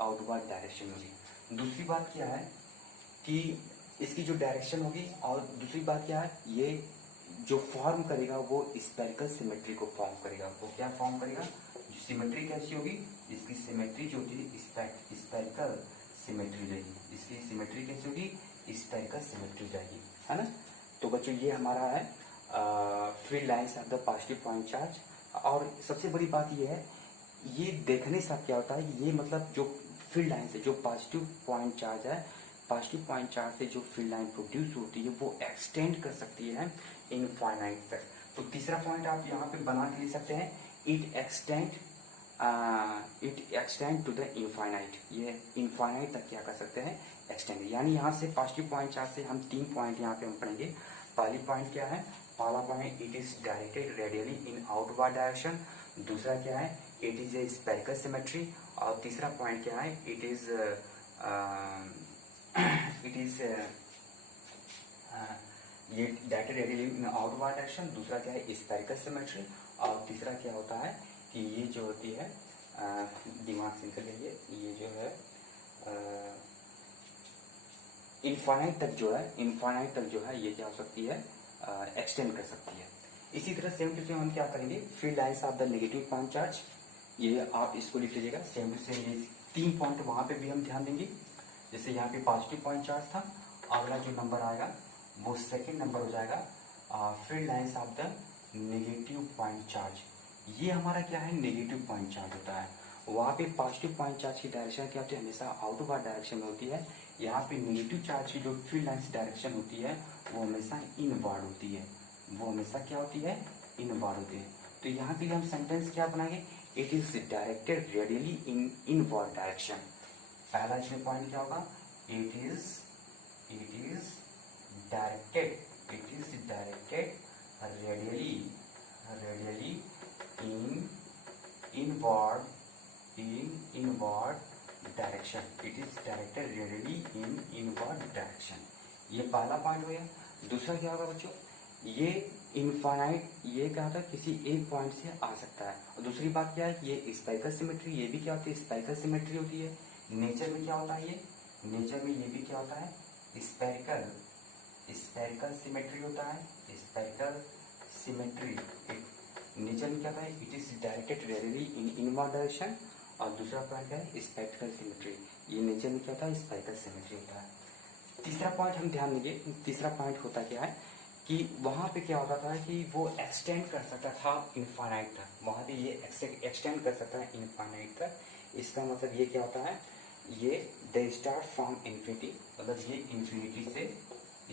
आउटवर्ड डायरेक्शन होगी। दूसरी बात क्या है कि इसकी जो डायरेक्शन होगी, और दूसरी बात क्या है, ये जो फॉर्म करेगा वो स्पेरिकल सिमेट्री को फॉर्म करेगा। वो क्या फॉर्म करेगा, सिमेट्री कैसी होगी, इसकी सिमेट्री जो होती है स्पेरिकल सिमेट्री रहेगी। इसकी सिमेट्री कैसी होगी, स्पेरिकल सिमेट्री रहेगी, है ना। तो बच्चों ये हमारा है field lines of the positive point charge. और सबसे बड़ी बात ये है, ये देखने से क्या होता है, ये मतलब जो फील्ड लाइन से जो पॉजिटिव पॉइंट चार्ज है, पॉजिटिव पॉइंट चार्ज से जो फील्ड लाइन प्रोड्यूस होती है वो एक्सटेंड कर सकती है इनफाइनाइट तक। तो तीसरा पॉइंट आप यहाँ पे बना के ले सकते हैं, it extend to the infinite. ये इनफाइनाइट तक क्या कर सकते हैं, एक्सटेंड। यानी यहाँ से पॉजिटिव पॉइंट चार्ज से हम 3 पॉइंट यहाँ पे हम पढ़ेंगे। पहली पॉइंट क्या है, पहला point it is directed radially in outward direction. दूसरा क्या है, it is a spherical symmetry. और तीसरा पॉइंट क्या है, इट इज ये डायरेक्टेड रेडियली इन आउटवर्ड डायरेक्शन। दूसरा क्या है, स्पेरिकल सिमेट्री। और तीसरा क्या होता है कि ये जो होती है, दिमाग से निकल लीजिए, ये जो है इनफाइनाइट तक जो है ये क्या हो सकती है, एक्सटेंड कर सकती है। इसी तरह सेम टू सेम हम क्या करेंगे, field lines of the negative point charge. ये आप इसको लिख लीजिएगा, सेम टू सेम ये 3 पॉइंट वहां पे भी हम ध्यान देंगे। जैसे यहाँ पे पॉजिटिव पॉइंट चार्ज था, अगला जो नंबर आएगा वो सेकेंड नंबर हो जाएगा field lines of the negative point charge. ये हमारा क्या है, नेगेटिव पॉइंट चार्ज होता है। वहाँ पे पॉजिटिव पॉइंट चार्ज की डायरेक्शन क्या होती है, हमेशा आउटवर्ड डायरेक्शन में होती है। यहाँ पे नेगेटिव चार्ज की जो फील्ड लाइंस डायरेक्शन होती है वो हमेशा इनवर्ड होती है। वो हमेशा क्या होती है, इनवर्ड होती है। तो यहाँ के लिए हम सेंटेंस क्या बनाएंगे, it is directed radially in inward direction. पहला इसमें पॉइंट क्या होगा, it is directed radially in inward direction. It is directed radially in inward direction. ये पहला पॉइंट हो गया। दूसरा क्या होगा बच्चों, ये इनफाइनाइट, ये क्या होता है, किसी एक पॉइंट से आ सकता है। और दूसरी बात क्या है, ये स्पेरिकल सिमेट्री, ये भी क्या होती है, स्पेरिकल सिमेट्री होती है। नेचर में क्या होता है, ये नेचर में ये भी क्या होता है, स्पेरिकल स्पेरिकल सिमेट्री होता है, स्पेरिकल सिमेट्री नेचर में क्या होता है, it is directed radially in inward direction. और दूसरा पॉइंट है स्पेक्ट्रल सिमेट्री, ये नेचर में क्या होता है, स्पेक्ट्रल सिमेट्री होता है। तीसरा पॉइंट हम ध्यान देंगे, तीसरा पॉइंट होता क्या है कि वहां पे क्या होता था कि वो एक्सटेंड कर सकता था इनफाइनाइट तक, वहां पे ये एक्सटेंड कर सकता है इनफाइनाइट तक। इसका मतलब ये क्या होता है, ये दे स्टार्ट फ्रॉम इन्फिनिटी, मतलब ये इन्फिनिटी से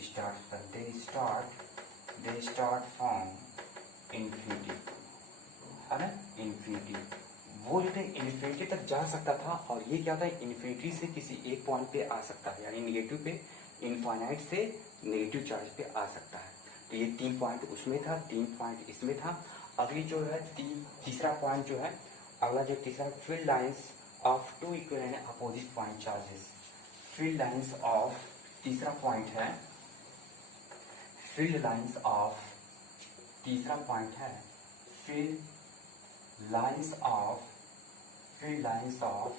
स्टार्ट कर, दे स्टार्ट फ्रॉम इन्फिनिटी, है ना, इन्फिनिटी। वो जो है इन्फिनिटी तक जा सकता था, और ये क्या होता है, इन्फिनिटी से किसी एक पॉइंट पे आ सकता है, यानी निगेटिव पे, इनफाइनाइट से नेगेटिव चार्ज पे आ सकता है। तो ये 3 पॉइंट उसमें था, 3 पॉइंट इसमें था। अगली जो है तीसरा पॉइंट जो है, अगला जो तीसरा, field lines of two equal and opposite point charges. Field lines of, तीसरा पॉइंट है फील्ड लाइंस ऑफ, तीसरा पॉइंट है field lines of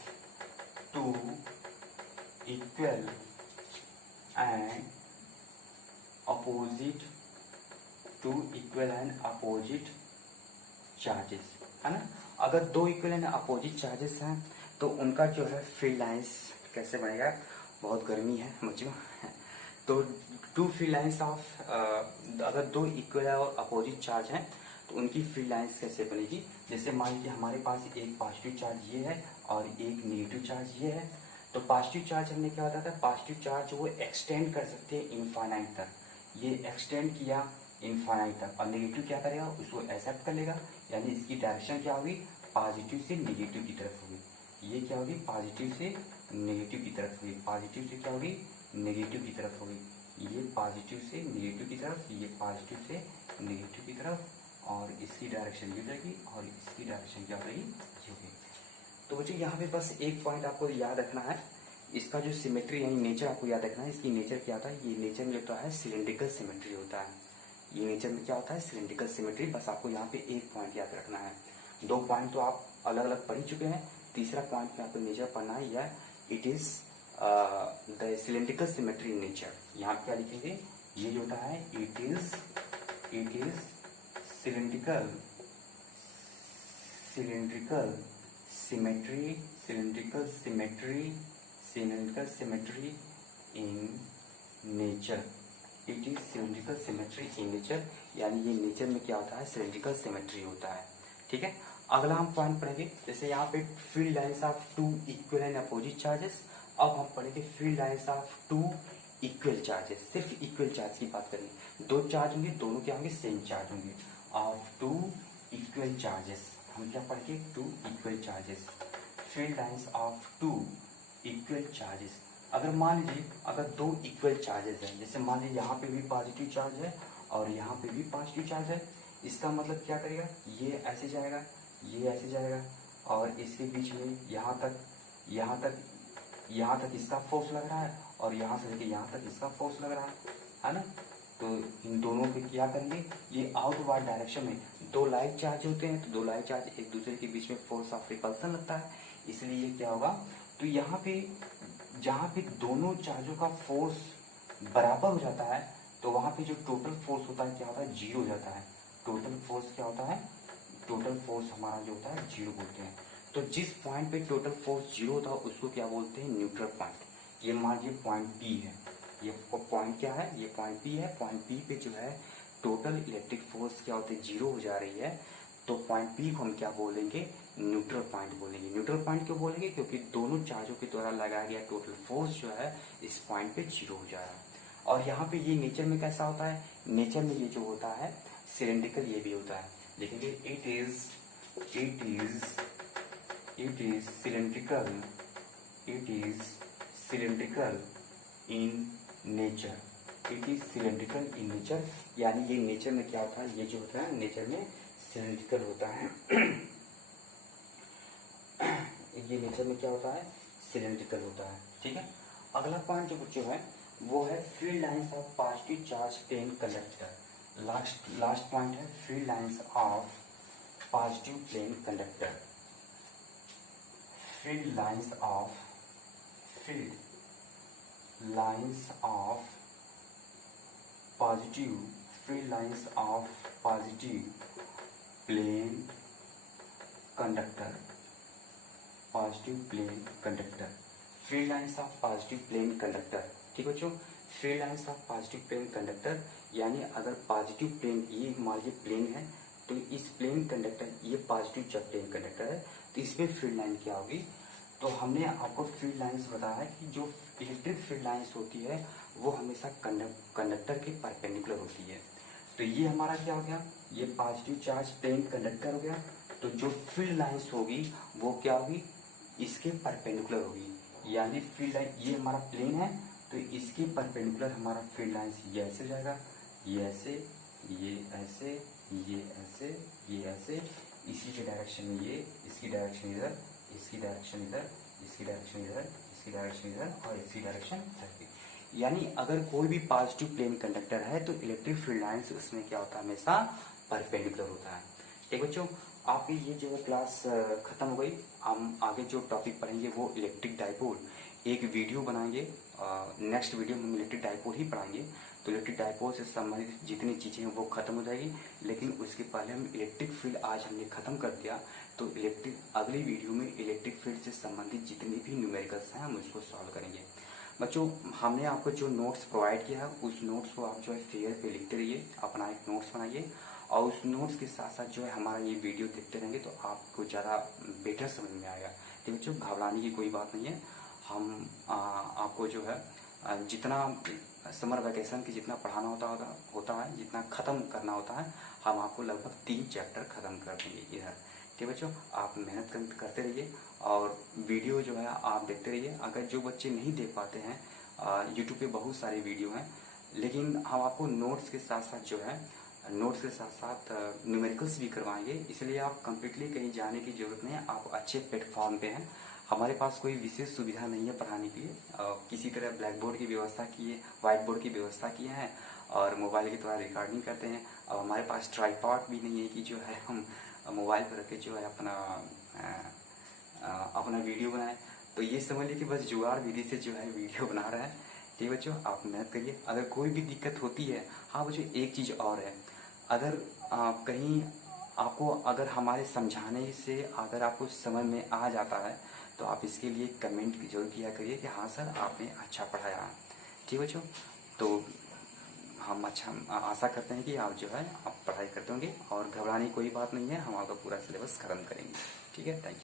two equal and opposite, two equal and opposite charges, है ना। अगर दो इक्वल एंड अपोजिट चार्जेस हैं तो उनका जो है फील्ड लाइंस कैसे बनेगा, बहुत गर्मी है बच्चों, तो टू फील्ड लाइंस ऑफ, अगर दो इक्वल और अपोजिट चार्ज हैं तो उनकी फील्ड लाइंस कैसे बनेगी। जैसे मान लीजिए हमारे पास एक पॉजिटिव चार्ज ये है और एक नेगेटिव चार्ज ये है, तो पॉजिटिव चार्ज हमने क्या होता था, पॉजिटिव चार्ज वो एक्सटेंड कर सकते हैं इनफाइनाइट तक, ये एक्सटेंड किया इनफाइनाइट तक, और नेगेटिव क्या करेगा, उसको एक्सेप्ट कर लेगा, यानी इसकी डायरेक्शन क्या होगी, पॉजिटिव से नेगेटिव की तरफ होगी। ये क्या होगी, पॉजिटिव से नेगेटिव की तरफ होगी, पॉजिटिव से क्या होगी, नेगेटिव की तरफ होगी। ये पॉजिटिव से नेगेटिव की तरफ, ये पॉजिटिव से नेगेटिव की तरफ, और इसकी डायरेक्शन ये रहेगी और इसकी डायरेक्शन क्या रहेगी, ये होगी। तो बच्चों यहाँ पे बस एक पॉइंट आपको याद रखना है, इसका जो सिमेट्री यानी नेचर आपको याद रखना है। इसकी नेचर क्या होता है, ये नेचर में होता है सिलेंड्रिकल सिमेट्री होता है, ये नेचर में क्या होता है, सिलेंड्रिकल सिमेट्री। बस आपको यहाँ पे एक पॉइंट याद रखना है, 2 पॉइंट तो आप अलग अलग पढ़ ही चुके हैं, तीसरा पॉइंट में आपको नेचर पढ़ना है, या it is the cylindrical symmetry in nature. यहाँ पे क्या लिखेंगे, ये जो होता है it is cylindrical symmetry in nature, it is cylindrical symmetry in nature, यानी ये नेचर में क्या होता है, सिलेंड्रिकल सिमेट्री होता है। ठीक है, अगला हम पॉइंट पढ़ेंगे, जैसे यहाँ पे field lines of two equal and opposite charges. अब हम पढ़ेंगे field lines of two equal charges, सिर्फ इक्वल चार्ज की बात करेंगे, 2 चार्ज होंगे, दोनों क्या होंगे, सेम चार्ज होंगे। ऑफ टू इक्वल चार्जेस, हम क्या पढ़ेंगे, two equal charges, field lines of two equal charges. अगर मान लीजिए अगर 2 इक्वल चार्जेस हैं, जैसे मान लीजिए यहाँ पे भी पॉजिटिव चार्ज है और यहाँ पे भी पॉजिटिव चार्ज है, इसका मतलब क्या करेगा, ये ऐसे जाएगा, ये ऐसे जाएगा, और इसके बीच में यहाँ तक इसका फोर्स लग रहा है, और यहाँ से लेके यहाँ तक इसका फोर्स लग रहा है ना। तो इन दोनों पे क्या करेंगे, ये आउटवर्ड डायरेक्शन में 2 लाइक चार्ज होते हैं, तो 2 लाइक चार्ज एक दूसरे के बीच में फोर्स ऑफ रिपल्सन लगता है, इसलिए ये क्या होगा, तो यहाँ पे जहाँ पे दोनों चार्जों का फोर्स बराबर हो जाता है, तो वहाँ पे जो टोटल फोर्स होता है क्या होता है, 0 हो जाता है। टोटल फोर्स क्या होता है, टोटल फोर्स हमारा जो होता है 0 बोलते हैं। तो जिस पॉइंट पे टोटल फोर्स 0 होता है उसको क्या बोलते हैं, न्यूट्रल पॉइंट। ये मान लीजिए पॉइंट पी है, ये पॉइंट क्या है, ये पॉइंट पी है, पॉइंट पी पे जो है टोटल इलेक्ट्रिक फोर्स क्या होती है, 0 हो जा रही है, तो पॉइंट पी को हम क्या बोलेंगे, न्यूट्रल पॉइंट बोलेंगे। न्यूट्रल पॉइंट क्यों बोलेंगे, क्योंकि दोनों चार्जों के द्वारा लगाया गया टोटल फोर्स जो है इस पॉइंट पे 0 हो जा रहा है। और यहाँ पे ये नेचर में कैसा होता है, नेचर में ये जो होता है सिलेंड्रिकल, ये भी होता है, देखेंगे it is cylindrical in nature, it is cylindrical in nature, यानी ये नेचर में क्या होता है, ये जो होता है नेचर में सिलेंड्रिकल होता है। ये नेचर में क्या होता है, सिलेंड्रिकल होता है। ठीक है, अगला पॉइंट जो बच्चों है वो है field lines of positive charge plane conductor. Last point है field lines of positive plane conductor. Field lines of positive field lines of positive plane conductor, positive plane conductor, field lines of positive plane conductor। ठीक बच्चों, field lines of positive plane conductor यानी अगर positive plane, ये मान लीजिए plane है, तो इस प्लेन कंडक्टर, ये पॉजिटिव जब प्लेन कंडक्टर है तो इसमें फील्ड लाइन क्या होगी। तो हमने आपको फील्ड लाइंस बताया है कि जो इलेक्ट्रिक फील्ड लाइंस होती है वो हमेशा कंडक्टर के परपेंडिकुलर होती है। तो ये हमारा क्या हो गया, ये पॉजिटिव चार्ज प्लेन कंडक्टर हो गया। तो जो फील्ड लाइंस होगी वो क्या होगी, इसके परपेंडिकुलर होगी। यानी फील्ड लाइन, ये हमारा प्लेन है तो इसके परपेंडिकुलर हमारा फील्ड लाइंस ये ऐसे जाएगा, ये ऐसे, ये ऐसे, ये ऐसे, ये ऐसे, इसी के डायरेक्शन में ये, इसकी डायरेक्शन इधर, इसकी डायरेक्शन इधर, इसकी डायरेक्शन इधर, इसकी डायरेक्शन इधर और इसकी डायरेक्शन इधर। यानी अगर कोई भी पॉजिटिव प्लेन कंडक्टर है तो इलेक्ट्रिक फील्ड लाइंस उसमें क्या होता है, हमेशा परपेंडिकुलर होता है। ठीक बच्चों, आपकी ये जो क्लास खत्म हो गई। हम आगे जो टॉपिक पढ़ेंगे वो इलेक्ट्रिक डाइपोल, एक वीडियो बनाएंगे। नेक्स्ट वीडियो में हम इलेक्ट्रिक डाइपोल ही पढ़ाएंगे। तो इलेक्ट्रिक डाइपोल से संबंधित जितनी चीज़ें हैं वो खत्म हो जाएगी। लेकिन उसके पहले हम इलेक्ट्रिक फील्ड आज हमने खत्म कर दिया, तो इलेक्ट्रिक अगली वीडियो में इलेक्ट्रिक फील्ड से संबंधित जितने भी न्यूमेरिकल्स हैं हम उसको सॉल्व करेंगे। बच्चों, हमने आपको जो नोट्स प्रोवाइड किया है उस नोट्स को आप जो है फेयर पे लिखते रहिए, अपना एक नोट्स बनाइए और उस नोट्स के साथ साथ जो है हमारा ये वीडियो देखते रहेंगे तो आपको ज़्यादा बेटर समझ में आएगा। ठीक बच्चों, घबराने की कोई बात नहीं है। हम आपको जो है जितना समर वैकेशन की जितना पढ़ाना होता है, जितना ख़त्म करना होता है, हम आपको लगभग 3 चैप्टर ख़त्म कर देंगे इधर। ठीक बच्चों, आप मेहनत करते रहिए और वीडियो जो है आप देखते रहिए। अगर जो बच्चे नहीं देख पाते हैं, यूट्यूब पे बहुत सारे वीडियो हैं, लेकिन हम आपको नोट्स के साथ साथ जो है नोट्स के साथ साथ न्यूमेरिकल्स भी करवाएंगे। इसलिए आप कम्प्लीटली कहीं जाने की ज़रूरत नहीं है, आप अच्छे प्लेटफॉर्म पे हैं। हमारे पास कोई विशेष सुविधा नहीं है पढ़ाने के लिए, किसी तरह ब्लैक बोर्ड की व्यवस्था की है, व्हाइट बोर्ड की व्यवस्था की है और मोबाइल के द्वारा रिकॉर्डिंग करते हैं। और हमारे पास ट्राइपॉड भी नहीं है कि जो है हम मोबाइल पर रख के जो है अपना वीडियो बनाएं। तो ये समझ लीजिए कि बस जुगाड़ विधि से जो है वीडियो बना रहे हैं। ठीक बच्चों, आप मेहनत करिए। अगर कोई भी दिक्कत होती है, हाँ बच्चों एक चीज़ और है, अगर कहीं आपको अगर हमारे समझाने से अगर आपको समझ में आ जाता है तो आप इसके लिए कमेंट जरूर किया करिए कि हाँ सर आपने अच्छा पढ़ाया। ठीक बच्चों, तो हम आशा करते हैं कि आप जो है आप पढ़ाई करते होंगे और घबराने की कोई बात नहीं है, हम आपका पूरा सिलेबस खत्म करेंगे। ठीक है, थैंक यू।